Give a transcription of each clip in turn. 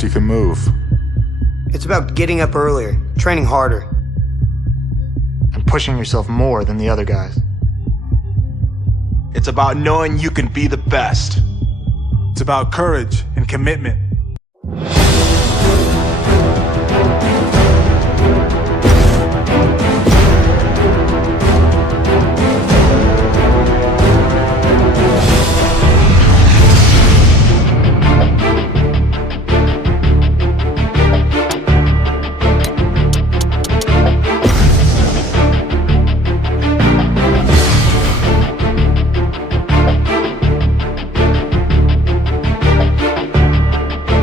fast you can move. It's about getting up earlier, training harder. And pushing yourself more than the other guys. It's about knowing you can be the best. It's about courage and commitment.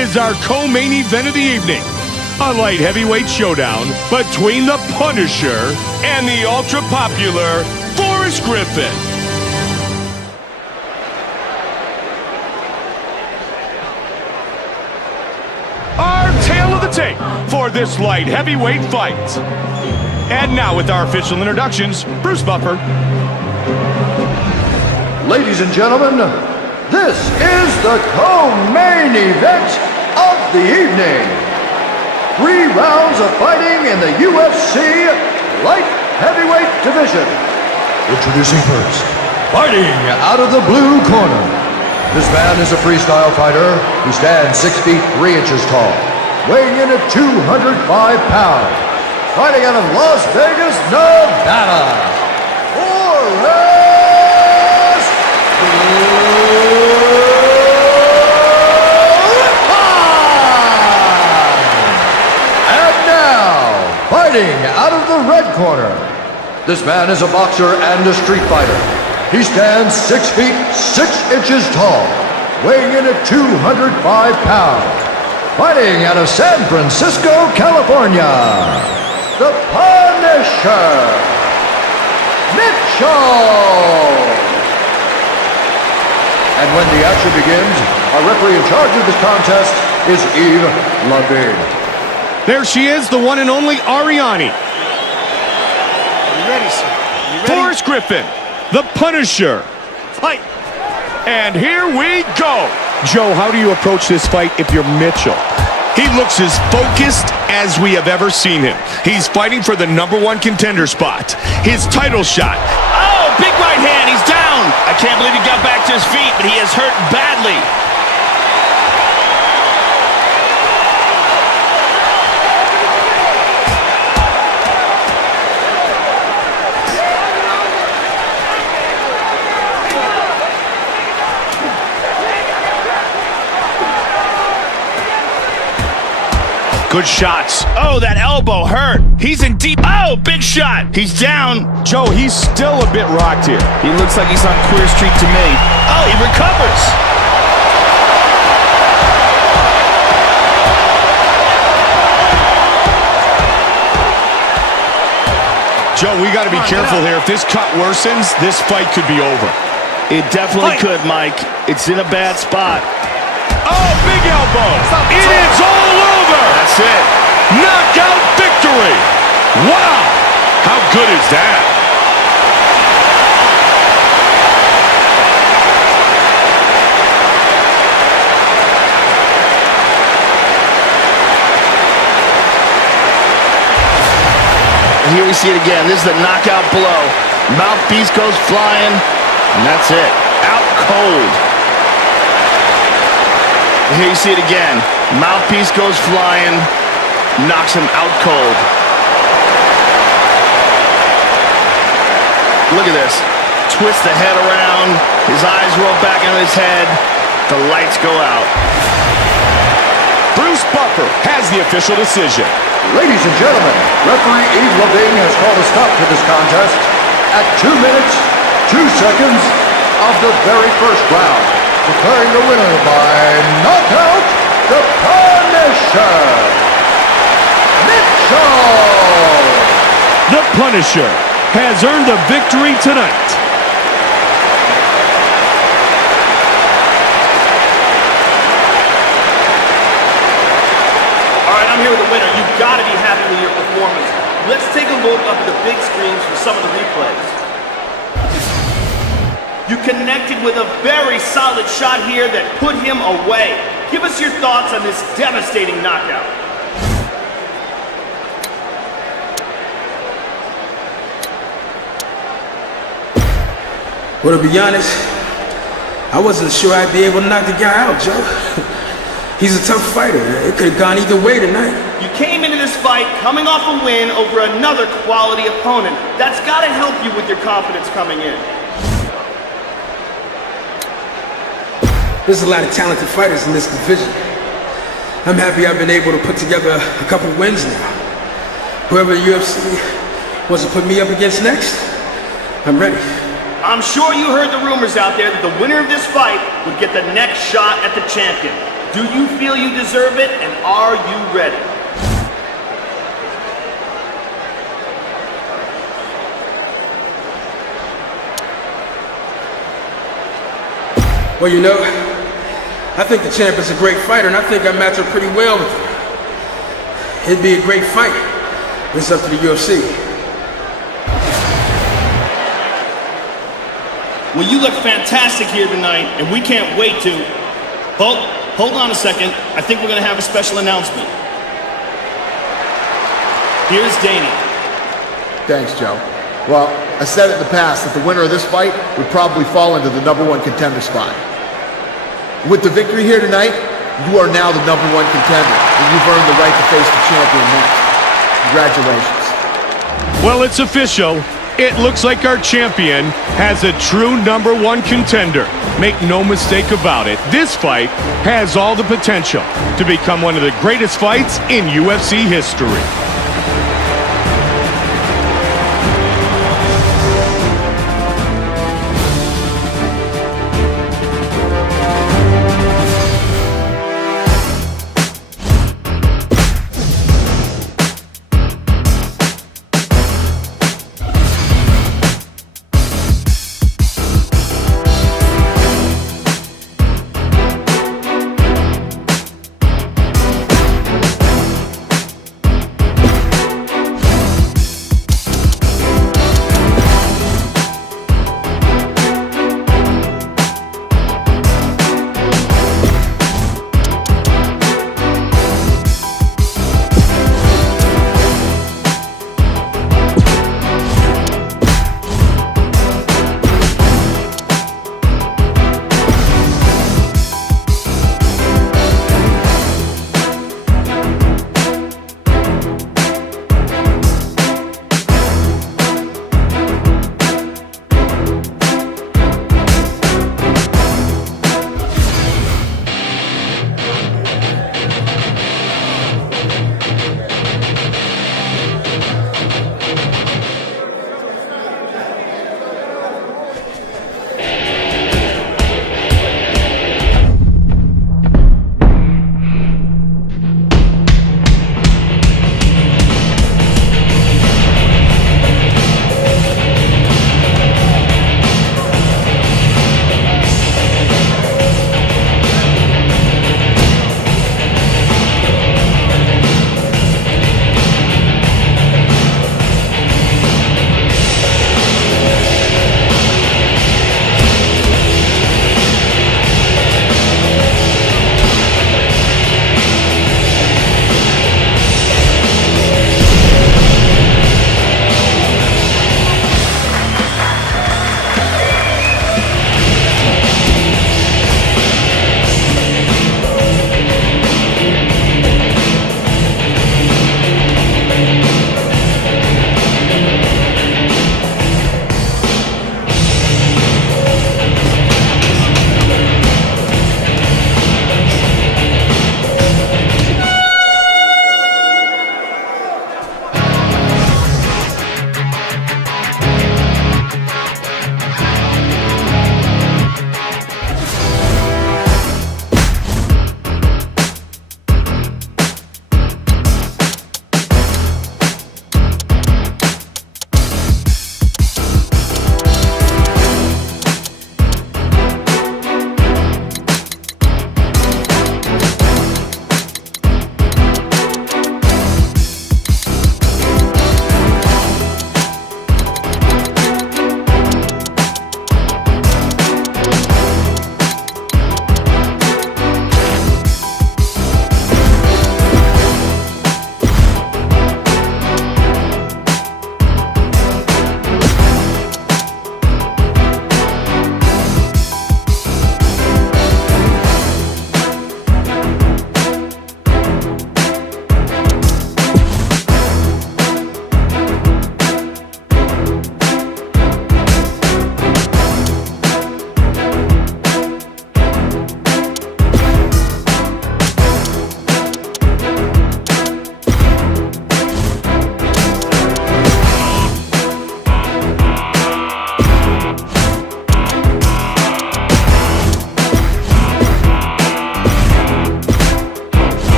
is our co-main event of the evening. A light heavyweight showdown between the Punisher and the ultra-popular Forrest Griffin. Our tale of the tape for this light heavyweight fight. And now with our official introductions, Bruce Buffer. Ladies and gentlemen, this is the co-main event of the evening. 3 rounds of fighting in the UFC light heavyweight division. Introducing first, fighting out of the blue corner. This man is a freestyle fighter who stands 6 feet 3 inches tall, weighing in at 205 pounds. Fighting out of Las Vegas, Nevada, Forrest Griffin! And now, fighting out of the red corner. This man is a boxer and a street fighter. He stands 6 feet 6 inches tall, weighing in at 205 pounds. Fighting out of San Francisco, California, the Punisher, Mitchell! And when the action begins, our referee in charge of this contest is Eve Levine. There she is, the one and only Ariani. Are you ready, sir? You ready? Forrest Griffin, the Punisher. Fight! And here we go. Joe, how do you approach this fight if you're Mitchell? He looks as focused as we have ever seen him. He's fighting for the #1 contender spot. His title shot. Oh, big right hand, he's down. I can't believe he got back to his feet, but he is hurt badly. Good shots. Oh, that elbow hurt. He's in deep. Oh, big shot. He's down. Joe, he's still a bit rocked here. He looks like he's on Queer Street to me. Oh, he recovers. Joe, we got to be careful here. If this cut worsens, this fight could be over. It definitely could, Mike. It's in a bad spot. Oh, big elbow. It is all over. That's it. Knockout victory. Wow. How good is that? And here we see it again. This is the knockout blow. Mouthpiece goes flying, and that's it. Out cold. Here you see it again. Mouthpiece goes flying, knocks him out cold. Look at this. Twist the head around. His eyes roll back into his head. The lights go out. Bruce Buffer has the official decision. Ladies and gentlemen, referee Eve Levine has called a stop to this contest at 2 minutes, 2 seconds of the very first round, declaring the winner by knockout, the Punisher, Mitchell! The Punisher has earned the victory tonight. All right, I'm here with the winner. You've got to be happy with your performance. Let's take a look up at the big screens for some of the replays. You connected with a very solid shot here that put him away. Give us your thoughts on this devastating knockout. Well, to be honest, I wasn't sure I'd be able to knock the guy out, Joe. He's a tough fighter. It could have gone either way tonight. You came into this fight coming off a win over another quality opponent. That's got to help you with your confidence coming in. There's a lot of talented fighters in this division. I'm happy I've been able to put together a couple wins now. Whoever the UFC wants to put me up against next, I'm ready. I'm sure you heard the rumors out there that the winner of this fight would get the next shot at the champion. Do you feel you deserve it, and are you ready? Well, you know, I think the champ is a great fighter, and I think I match up pretty well with him. It'd be a great fight. It's up to the UFC. Well, you look fantastic here tonight, and we can't wait to... Hold on a second. I think we're going to have a special announcement. Here's Danny. Thanks, Joe. Well, I said it in the past that the winner of this fight would probably fall into the #1 contender spot. With the victory here tonight, you are now the #1 contender, and you've earned the right to face the champion next. Congratulations. Well, it's official. It looks like our champion has a true #1 contender. Make no mistake about it, this fight has all the potential to become one of the greatest fights in UFC history.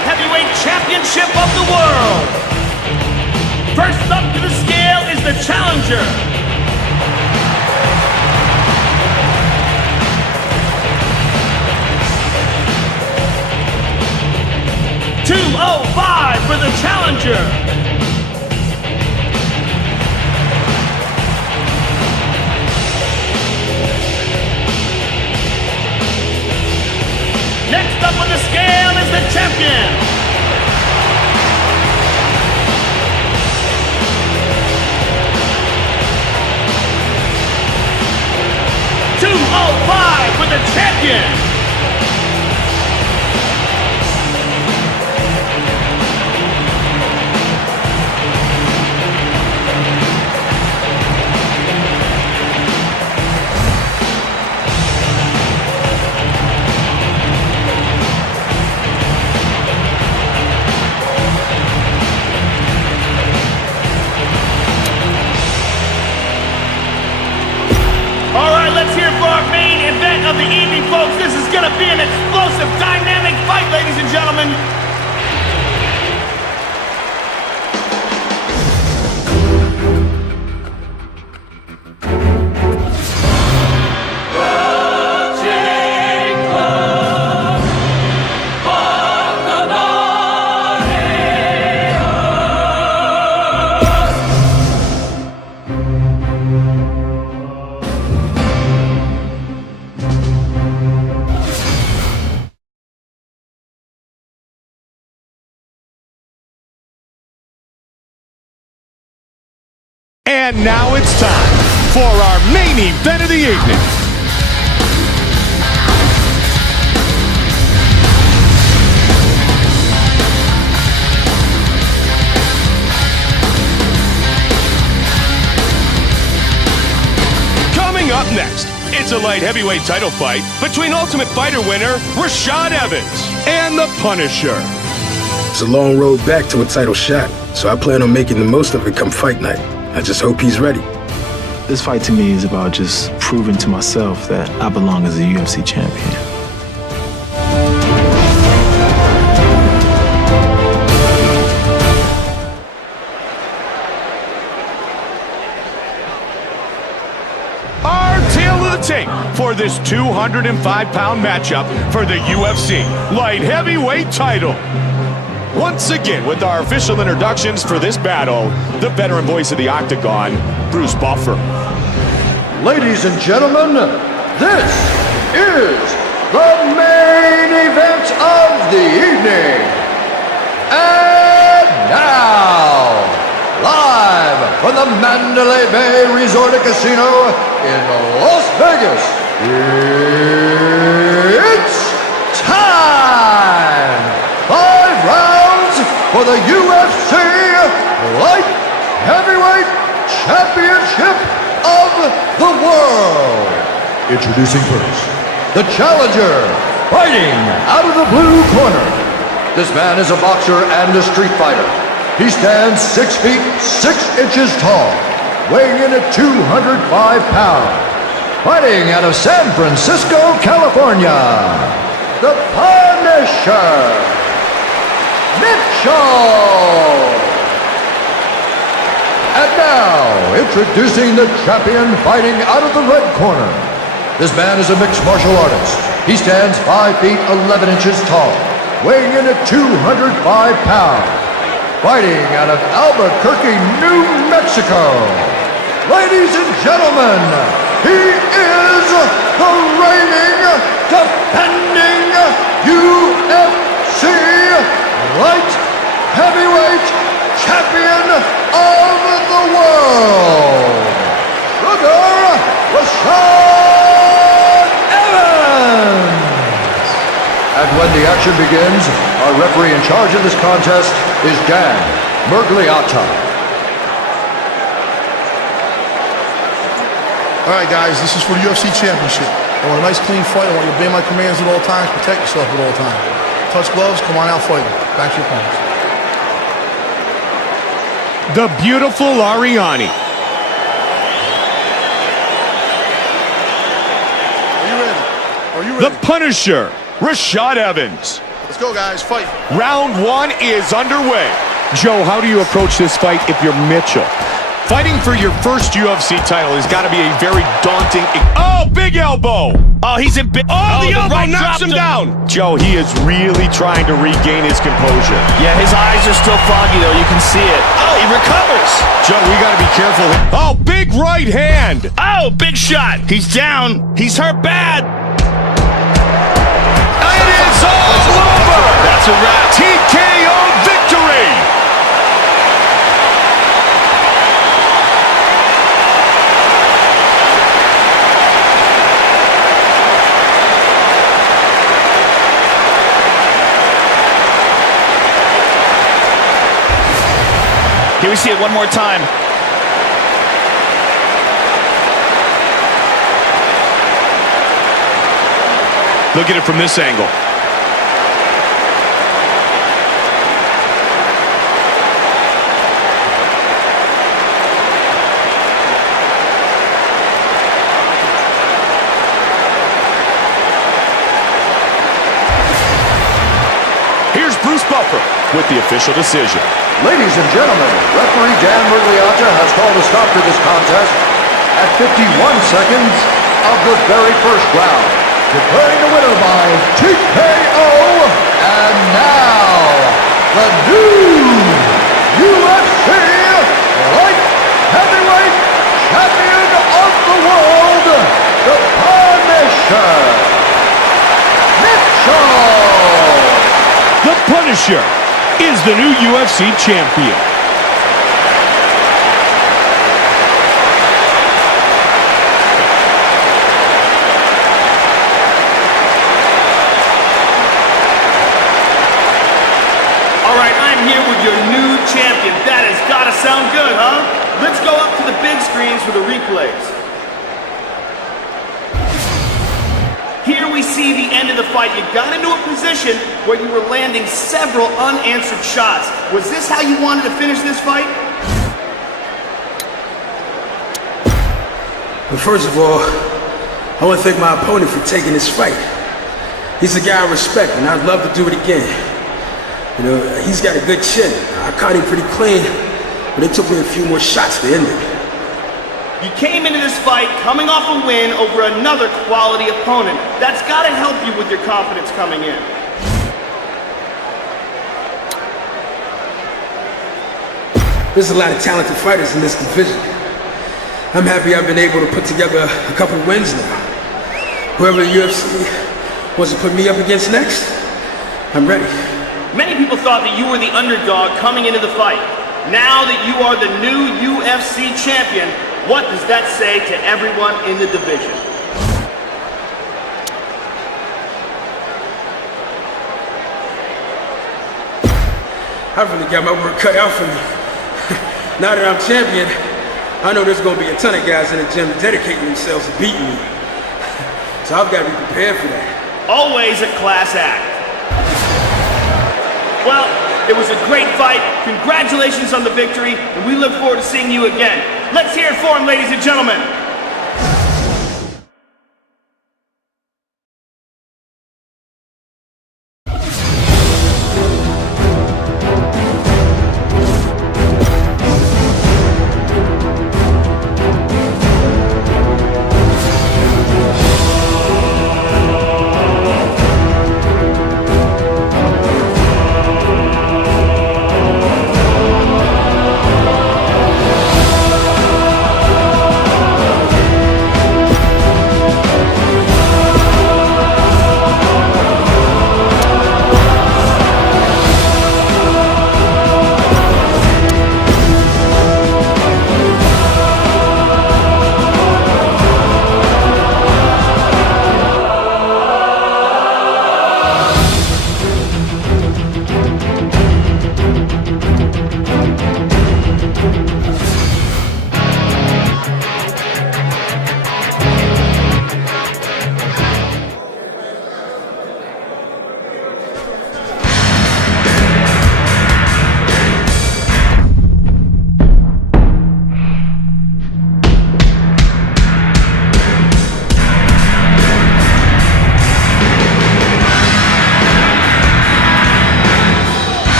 heavyweight championship of the world. First up to the scale is the challenger. $205 for the challenger. Next up on the scale is the champion. $205 for the champion. Let's hear it for our main event of the evening, folks. This is going to be an explosive, dynamic fight, ladies and gentlemen. And now it's time for our main event of the evening. Coming up next, it's a light heavyweight title fight between Ultimate Fighter winner Rashad Evans and the Punisher. It's a long road back to a title shot, so I plan on making the most of it come fight night. I just hope he's ready. This fight to me is about just proving to myself that I belong as a UFC champion. Our tale of the tape for this 205-pound matchup for the UFC light heavyweight title. Once again, with our official introductions for this battle, the veteran voice of the Octagon, Bruce Buffer. Ladies and gentlemen, this is the main event of the evening. And now, live from the Mandalay Bay Resort and Casino in Las Vegas, it's time! 5 rounds for the UFC Light Heavyweight Championship of the world. Introducing first, the challenger, fighting out of the blue corner. This man is a boxer and a street fighter. He stands 6 feet 6 inches tall, weighing in at 205 pounds. Fighting out of San Francisco, California, the Punisher, Mitchell! And now, introducing the champion fighting out of the red corner. This man is a mixed martial artist. He stands 5 feet 11 inches tall, weighing in at 205 pounds. Fighting out of Albuquerque, New Mexico. Ladies and gentlemen, he is the reigning, defending UFC Light Heavyweight Champion of the world, Rashad Evans! And when the action begins, our referee in charge of this contest is Dan Mergliata. All right, guys, this is for the UFC Championship. I want a nice, clean fight. I want you to obey my commands at all times, protect yourself at all times. Touch gloves, come on out fighting. Back to your opponents. The beautiful Ariani. Are you ready? The Punisher, Rashad Evans. Let's go, guys. Fight. Round one is underway. Joe, how do you approach this fight if you're Mitchell? Fighting for your first UFC title has got to be a very daunting... Oh, big elbow! Oh, he's in big... Oh, the elbow knocks him down! Joe, he is really trying to regain his composure. Yeah, his eyes are still foggy, though. You can see it. Oh, he recovers. Joe, we got to be careful. Oh, big right hand! Oh, big shot. He's down. He's hurt bad. It is all over! That's a wrap. TKO victory! Here we see it one more time. Look at it from this angle. Here's Bruce Buffer with the official decision. Ladies and gentlemen, referee Dan Murgliata has called a stop to this contest at 51 seconds of the very first round, declaring the winner by TKO, and now, the new UFC Light Heavyweight Champion of the World, the Punisher, Mitchell! The Punisher is the new UFC champion. All right, I'm here with your new champion. That has got to sound good, huh? Let's go up to the big screens for the replays. Here we see the end of the fight. You got into a position where you were landing several unanswered shots. Was this how you wanted to finish this fight? But first of all, I want to thank my opponent for taking this fight. He's a guy I respect, and I'd love to do it again. You know, he's got a good chin. I caught him pretty clean, but it took me a few more shots to end it. You came into this fight coming off a win over another quality opponent. That's got to help you with your confidence coming in. There's a lot of talented fighters in this division. I'm happy I've been able to put together a couple wins now. Whoever the UFC wants to put me up against next, I'm ready. Many people thought that you were the underdog coming into the fight. Now that you are the new UFC champion, what does that say to everyone in the division? I've really got my work cut out for me. Now that I'm champion, I know there's going to be a ton of guys in the gym dedicating themselves to beating me. So I've got to be prepared for that. Always a class act. Well, it was a great fight. Congratulations on the victory, and we look forward to seeing you again. Let's hear it for him, ladies and gentlemen.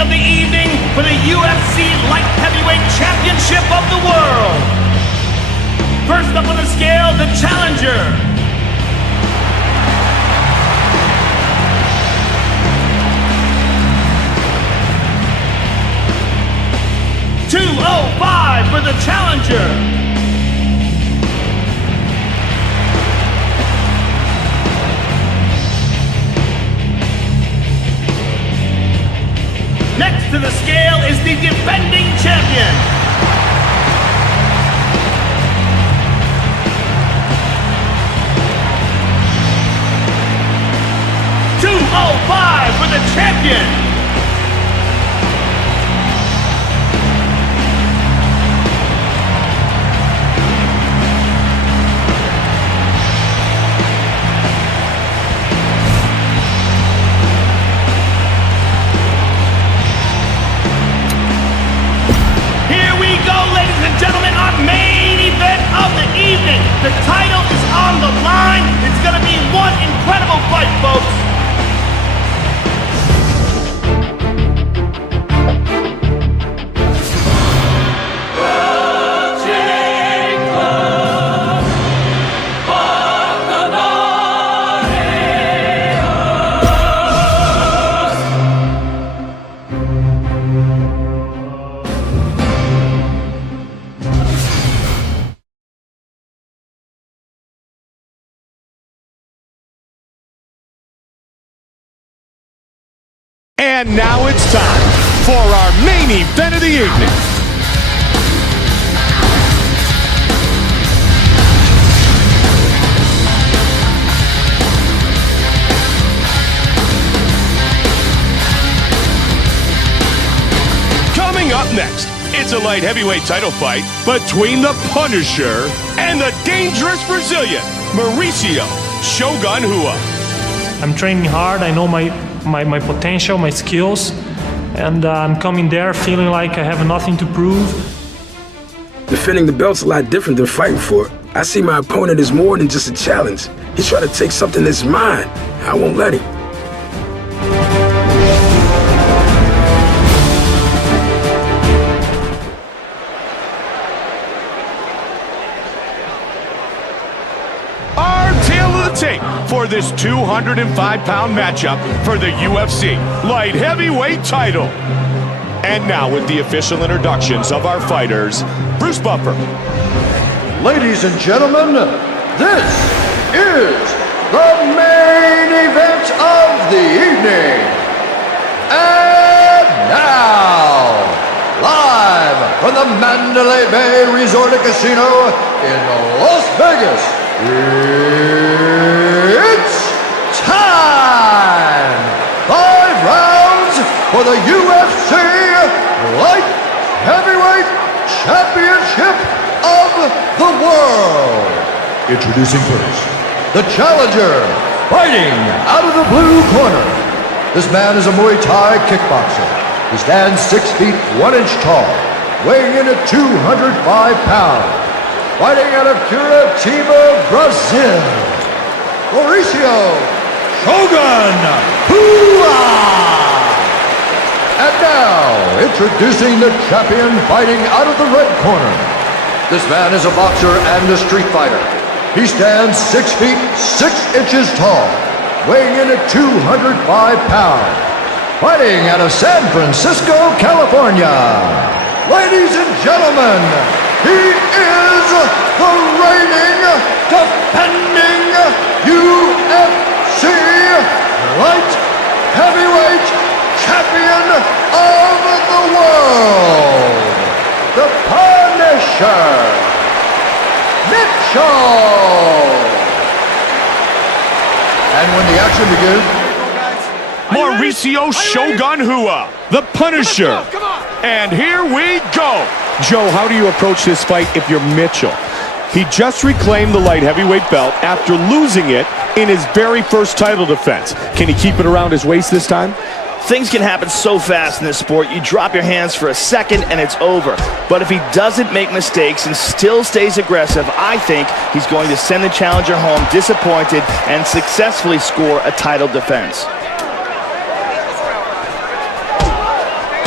of the evening for the UFC Light Heavyweight Championship of the world. First up on the scale, the challenger. $205 for the challenger. Next to the scale is the defending champion. $205 for the champion. Gentlemen, our main event of the evening. The title is on the line. It's going to be one incredible fight, folks. And now it's time for our main event of the evening. Coming up next, it's a light heavyweight title fight between the Punisher and the dangerous Brazilian, Mauricio Shogun Rua. I'm training hard. I know my potential, my skills, and I'm coming there feeling like I have nothing to prove. Defending the belt's a lot different than fighting for it. I see my opponent as more than just a challenge. He's trying to take something that's mine. I won't let him. Tape for this 205-pound matchup for the UFC Light Heavyweight title. And now with the official introductions of our fighters, Bruce Buffer. Ladies and gentlemen, this is the main event of the evening. And now, live from the Mandalay Bay Resort and Casino in Las Vegas, it's time! 5 rounds for the UFC Light Heavyweight Championship of the world. Introducing first, the challenger, fighting out of the blue corner. This man is a Muay Thai kickboxer. He stands 6 feet 1 inch tall, weighing in at 205 pounds. Fighting out of Curitiba, Brazil, Mauricio Shogun Rua. And now, introducing the champion fighting out of the red corner. This man is a boxer and a street fighter. He stands 6 feet 6 inches tall, weighing in at 205 pounds. Fighting out of San Francisco, California. Ladies and gentlemen, he is the reigning, defending UFC Light Heavyweight Champion of the world, the Punisher, Mitchell. And when the action begins, Mauricio Shogun Rua, the Punisher. And here we go. Joe, how do you approach this fight if you're Mitchell? He just reclaimed the light heavyweight belt after losing it in his very first title defense. Can he keep it around his waist this time? Things can happen so fast in this sport. You drop your hands for a second and it's over. But if he doesn't make mistakes and still stays aggressive, I think he's going to send the challenger home disappointed and successfully score a title defense.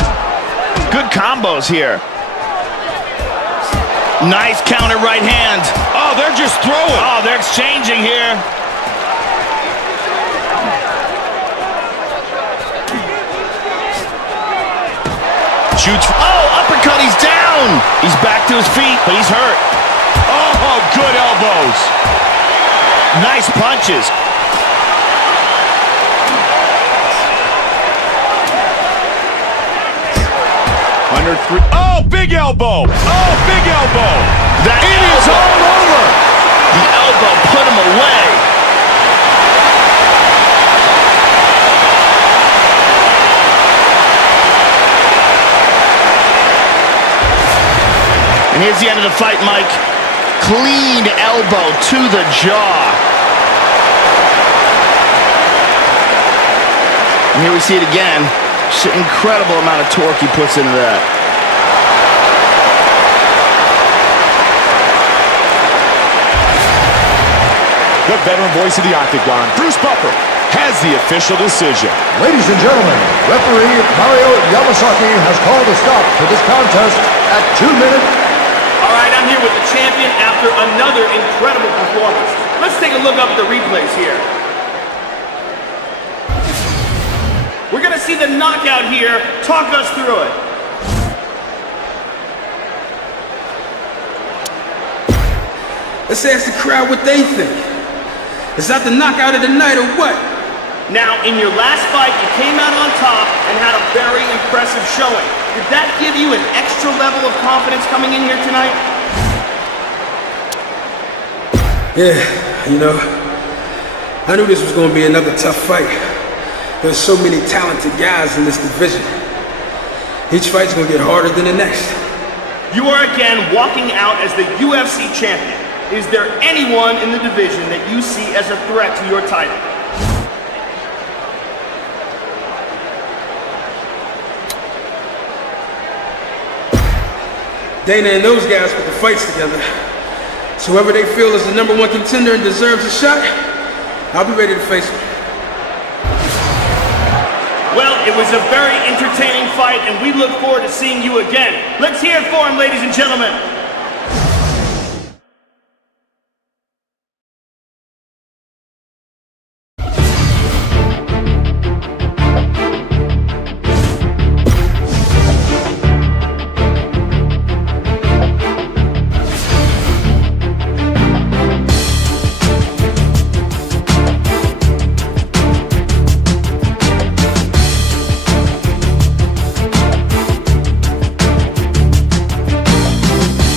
Good combos here. Nice counter right hand. Oh, they're just throwing. Oh, they're exchanging here. Shoots. Oh, uppercut, he's down. He's back to his feet, but he's hurt. Oh, good elbows. Nice punches. Under three. Oh, big elbow. Oh, big elbow. That it elbow. is all over. The elbow put him away. And here's the end of the fight, Mike. Clean elbow to the jaw. And here we see it again. Just an incredible amount of torque he puts into that. The veteran voice of the Octagon, Bruce Buffer, has the official decision. Ladies and gentlemen, referee Mario Yamasaki has called a stop to this contest at 2 minutes. All right, I'm here with the champion after another incredible performance. Let's take a look up at the replays here. We're gonna see the knockout here. Talk us through it. Let's ask the crowd what they think. Is that the knockout of the night or what? Now, in your last fight, you came out on top and had a very impressive showing. Did that give you an extra level of confidence coming in here tonight? Yeah, you know, I knew this was going to be another tough fight. There's so many talented guys in this division. Each fight's going to get harder than the next. You are again walking out as the UFC champion. Is there anyone in the division that you see as a threat to your title? Dana and those guys put the fights together. So whoever they feel is the #1 contender and deserves a shot, I'll be ready to face him. Well, it was a very entertaining fight, and we look forward to seeing you again. Let's hear it for him, ladies and gentlemen.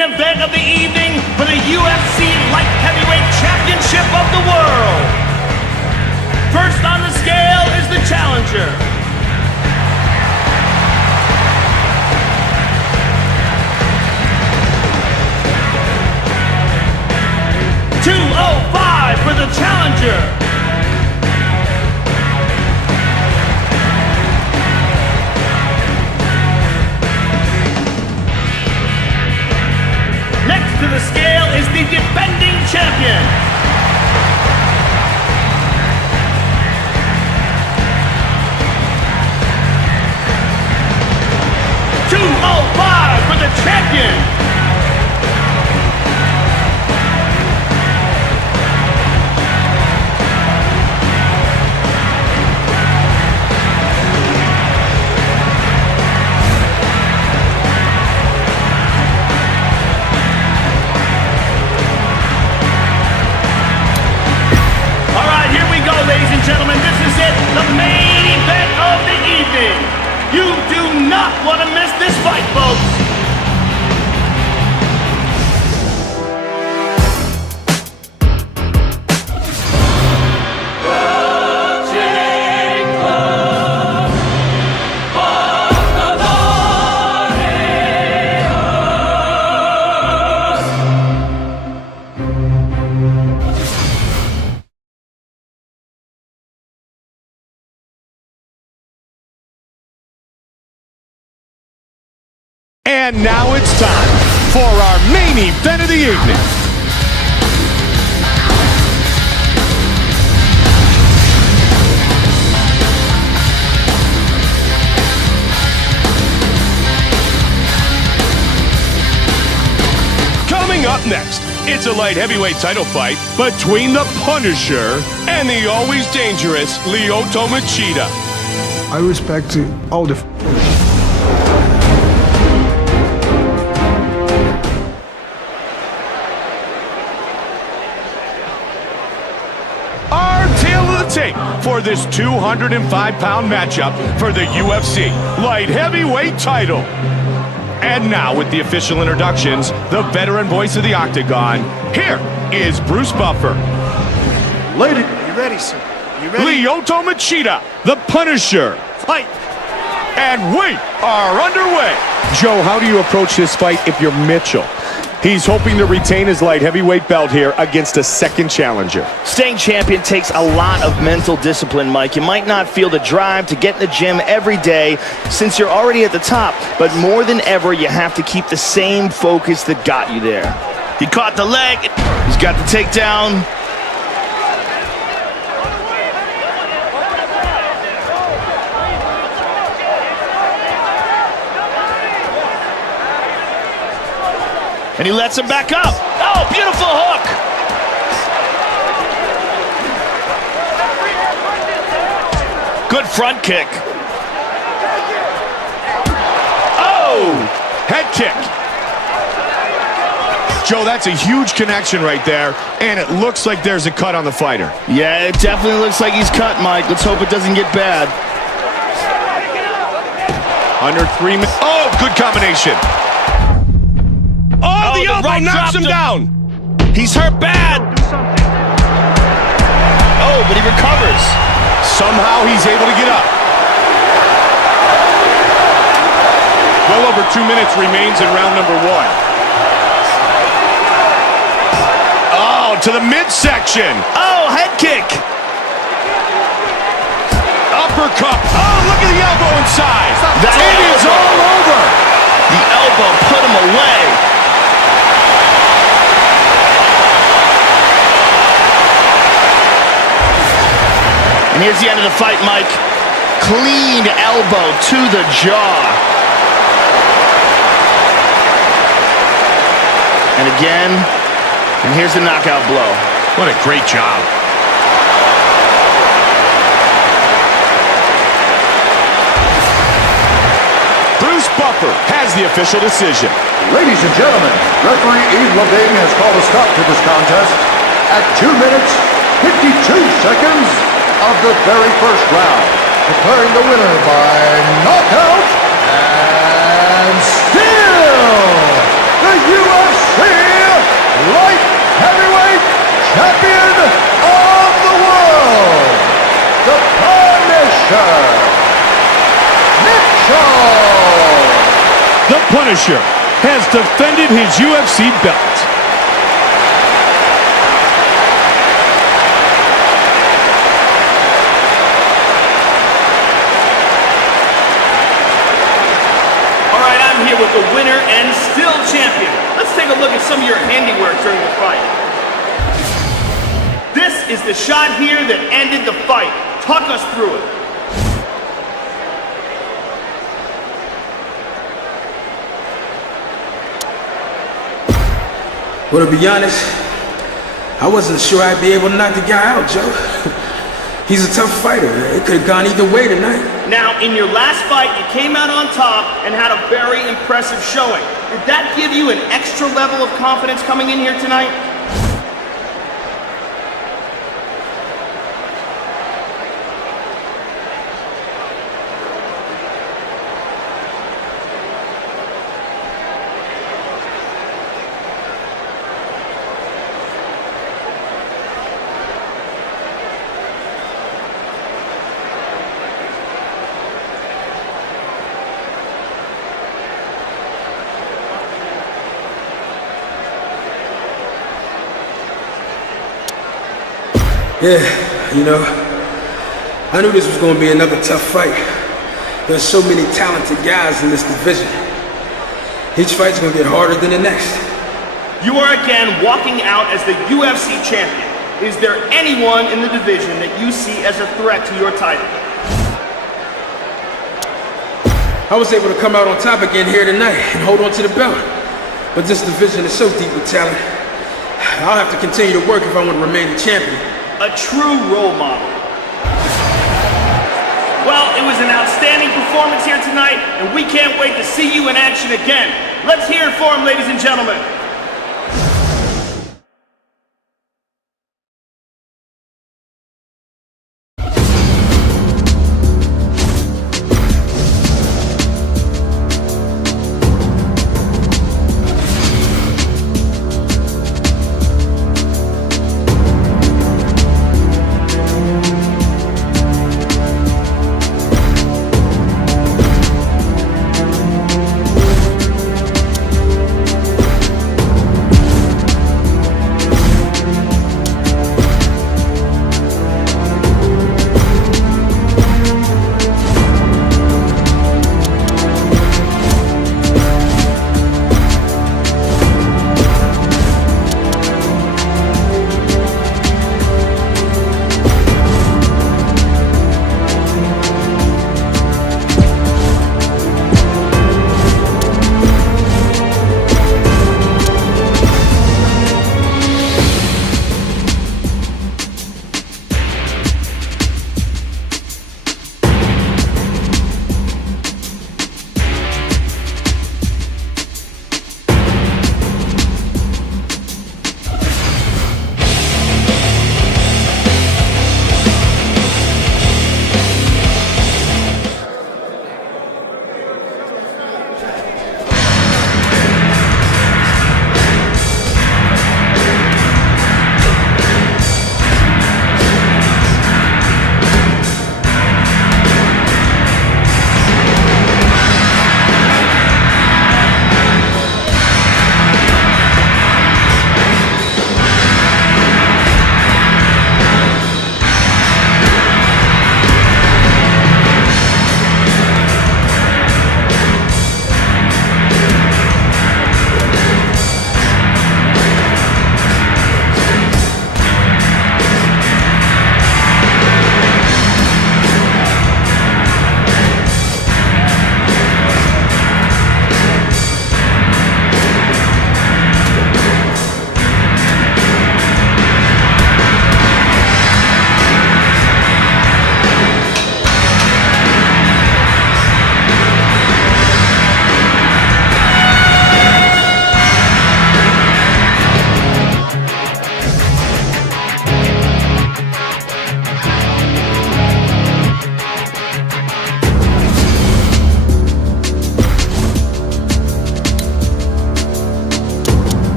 main event of the evening for the UFC Light Heavyweight Championship of the world. First on the scale is the challenger. $205 for the challenger. Next to the scale is the defending champion. $205 for the champion. Ladies and gentlemen, this is it, the main event of the evening. You do not want to miss this fight, folks. And now it's time for our main event of the evening. Coming up next, it's a light heavyweight title fight between the Punisher and the always dangerous Lyoto Machida. I respect all the tape for this 205-pound matchup for the UFC light heavyweight title. And now with the official introductions, the veteran voice of the Octagon, here is Bruce Buffer. Lady, you ready, sir? You ready? Lyoto Machida, the Punisher. Fight! And we are underway. Joe, how do you approach this fight if you're Mitchell? He's hoping to retain his light heavyweight belt here against a second challenger. Staying champion takes a lot of mental discipline, Mike. You might not feel the drive to get in the gym every day since you're already at the top, but more than ever, you have to keep the same focus that got you there. He caught the leg. He's got the takedown. And he lets him back up. Oh, beautiful hook. Good front kick. Oh, head kick. Joe, that's a huge connection right there, and it looks like there's a cut on the fighter. Yeah, it definitely looks like he's cut, Mike. Let's hope it doesn't get bad. Under 3 minutes. Oh, good combination. Oh, the elbow knocks him down. He's hurt bad. Oh, but he recovers. Somehow he's able to get up. Well over 2 minutes remains in round number 1. Oh, to the midsection. Oh, head kick. Uppercut. Oh, look at the elbow inside. It is all over. The elbow put him away. And here's the end of the fight, Mike. Clean elbow to the jaw. And again, and here's the knockout blow. What a great job. Bruce Buffer has the official decision. Ladies and gentlemen, referee Yves Levine has called a stop to this contest at 2 minutes, 52 seconds of the very first round, declaring the winner by knockout and still the the UFC Light Heavyweight Champion of the World, the Punisher, Mitchell. The Punisher has defended his UFC belt. All right, I'm here with the winner and still champion. Let's take a look at some of your handiwork during the fight. This is the shot here that ended the fight. Talk us through it. Well, to be honest, I wasn't sure I'd be able to knock the guy out, Joe. He's a tough fighter. It could have gone either way tonight. Now, in your last fight, you came out on top and had a very impressive showing. Did that give you an extra level of confidence coming in here tonight? Yeah, you know, I knew this was going to be another tough fight. There's so many talented guys in this division. Each fight's going to get harder than the next. You are again walking out as the UFC champion. Is there anyone in the division that you see as a threat to your title? I was able to come out on top again here tonight and hold on to the belt. But this division is so deep with talent. I'll have to continue to work if I want to remain the champion. A true role model. Well, it was an outstanding performance here tonight, and we can't wait to see you in action again. Let's hear it for him, ladies and gentlemen.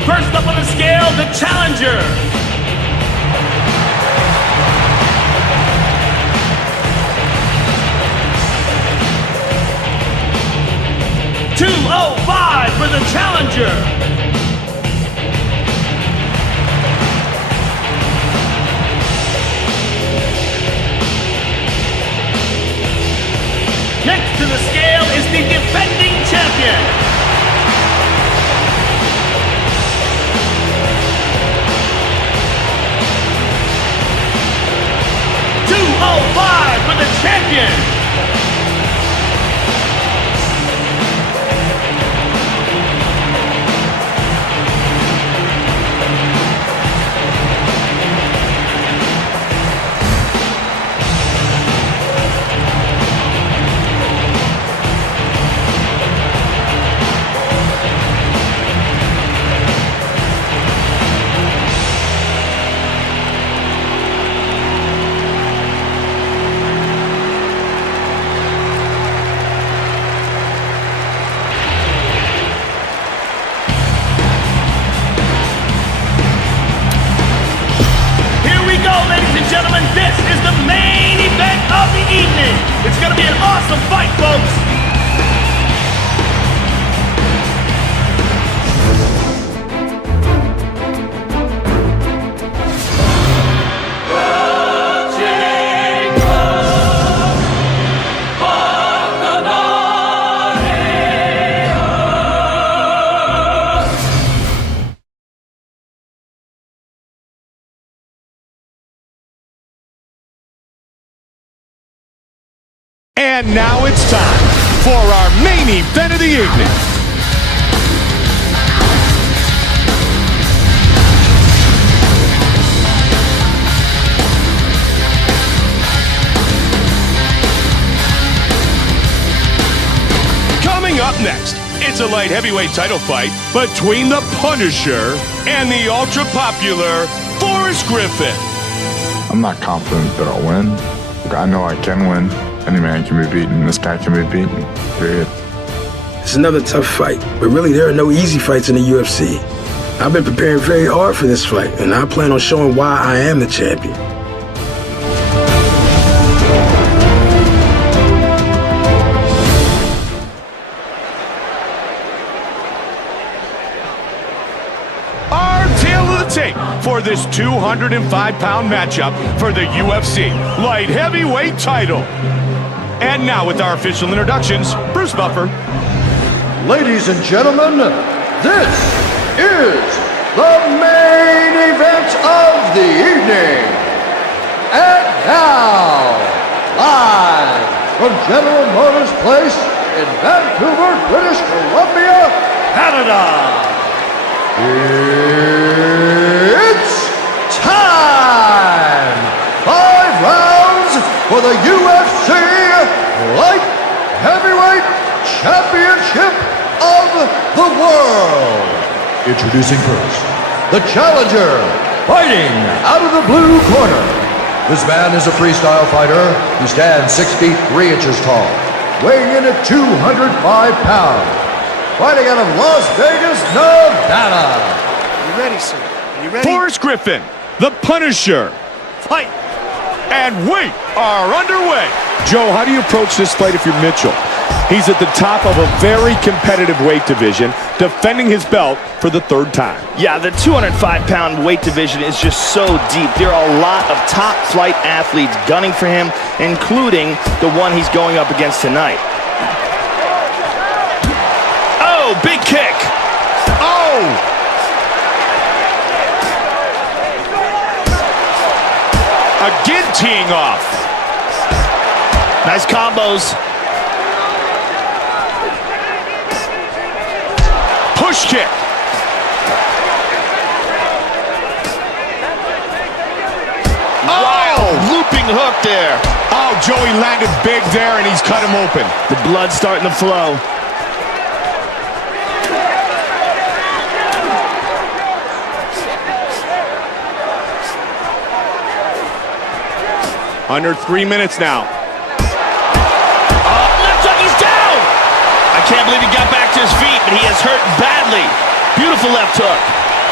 First up on the scale, the challenger. $205 for the challenger. Next to the scale is the defending champion. $205 for the champion. Gentlemen, this is the main event of the evening. It's going to be an awesome fight, folks. And now it's time for our main event of the evening. Coming up next, it's a light heavyweight title fight between the Punisher and the ultra-popular Forrest Griffin. I'm not confident that I'll win. I know I can win. Any man can be beaten. This guy can be beaten. Period. It's another tough fight, but really there are no easy fights in the UFC. I've been preparing very hard for this fight, and I plan on showing why I am the champion. Our tale of the tape for this 205-pound matchup for the UFC light heavyweight title. And now with our official introductions, Bruce Buffer. Ladies and gentlemen, this is the main event of the evening. And now, live from General Motors Place in Vancouver, British Columbia, Canada, it's time! 5 rounds for the UFC Light Heavyweight Championship of the World. Introducing first, the challenger, fighting out of the blue corner. This man is a freestyle fighter. He stands 6 feet 3 inches tall, weighing in at 205 pounds. Fighting out of Las Vegas, Nevada. Are you ready, sir? Are you ready? Forrest Griffin, the Punisher. Fight! And we are underway. Joe, how do you approach this fight if you're Mitchell? He's at the top of a very competitive weight division, defending his belt for the 3rd time. Yeah, the 205-pound weight division is just so deep. There are a lot of top-flight athletes gunning for him, including the one he's going up against tonight. Oh, big kick. Oh! Again teeing off. Nice combos. Push kick. Wow, looping hook there. Oh, Joey landed big there, and he's cut him open. The blood's starting to flow. Under 3 minutes now. Left hook, he's down! I can't believe he got back to his feet, but he is hurt badly. Beautiful left hook.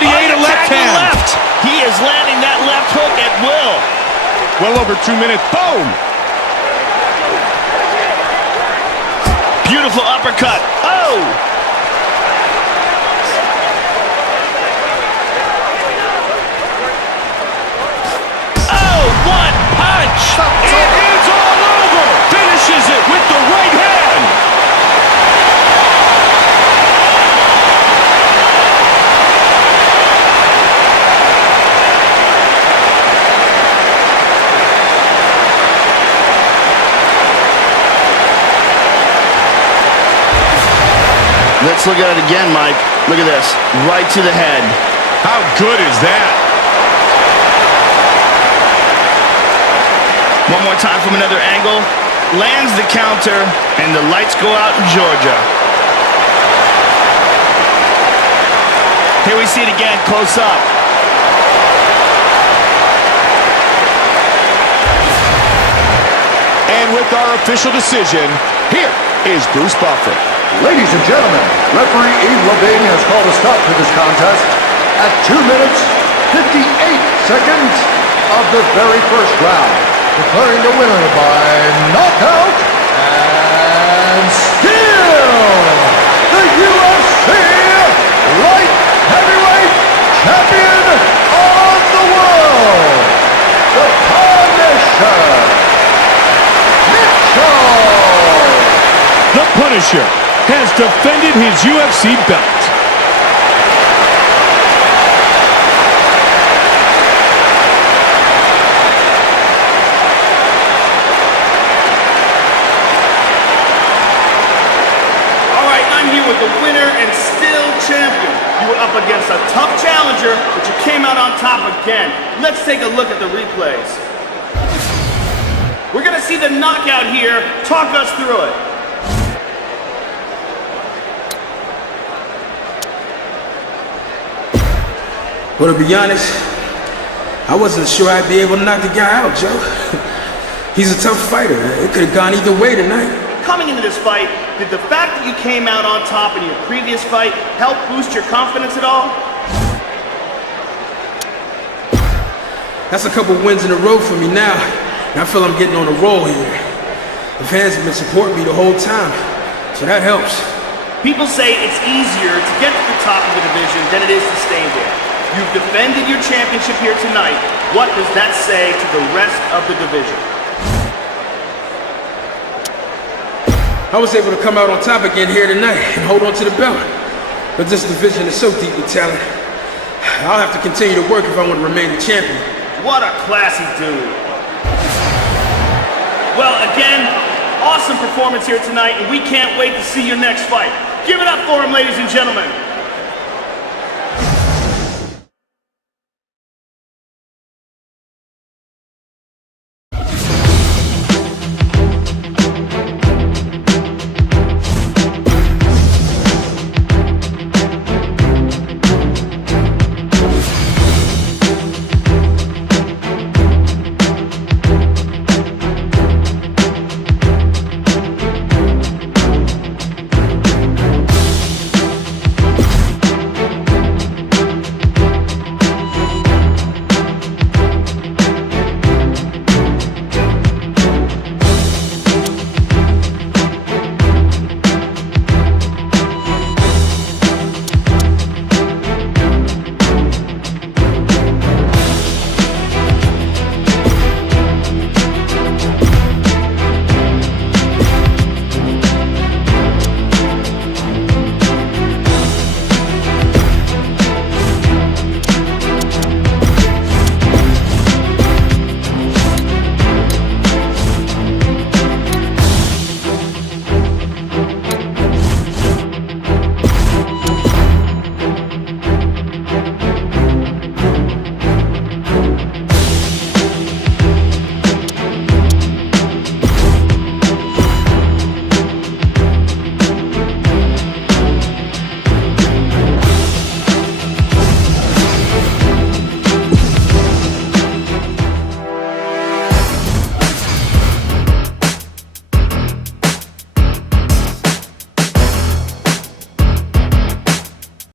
but he ate a left hand. Left. He is landing that left hook at will. Well over 2 minutes. Boom! Beautiful uppercut. Oh! Oh, one punch! It is all over! Finishes it with the right hand! Let's look at it again, Mike. Look at this. Right to the head. How good is that? One more time from another angle. Lands the counter, and the lights go out in Georgia. Here we see it again, close up. And with our official decision, here is Bruce Buffer. Ladies and gentlemen, referee Eve Levine has called a stop to this contest at 2 minutes, 58 seconds of the very first round, declaring the winner by knockout and still the UFC light heavyweight champion of the world, the Punisher, Mitchell. The Punisher has defended his UFC belt. All right, I'm here with the winner and still champion. You were up against a tough challenger, but you came out on top again. Let's take a look at the replays. We're gonna see the knockout here. Talk us through it. Well, to be honest, I wasn't sure I'd be able to knock the guy out, Joe. He's a tough fighter. It could have gone either way tonight. Coming into this fight, did the fact that you came out on top in your previous fight help boost your confidence at all? That's a couple wins in a row for me now, and I feel I'm getting on a roll here. The fans have been supporting me the whole time, so that helps. People say it's easier to get to the top of the division than it is to stay there. You've defended your championship here tonight. What does that say to the rest of the division? I was able to come out on top again here tonight and hold on to the belt. But this division is so deep with talent. I'll have to continue to work if I want to remain the champion. What a classy dude. Well, again, awesome performance here tonight, and we can't wait to see your next fight. Give it up for him, ladies and gentlemen.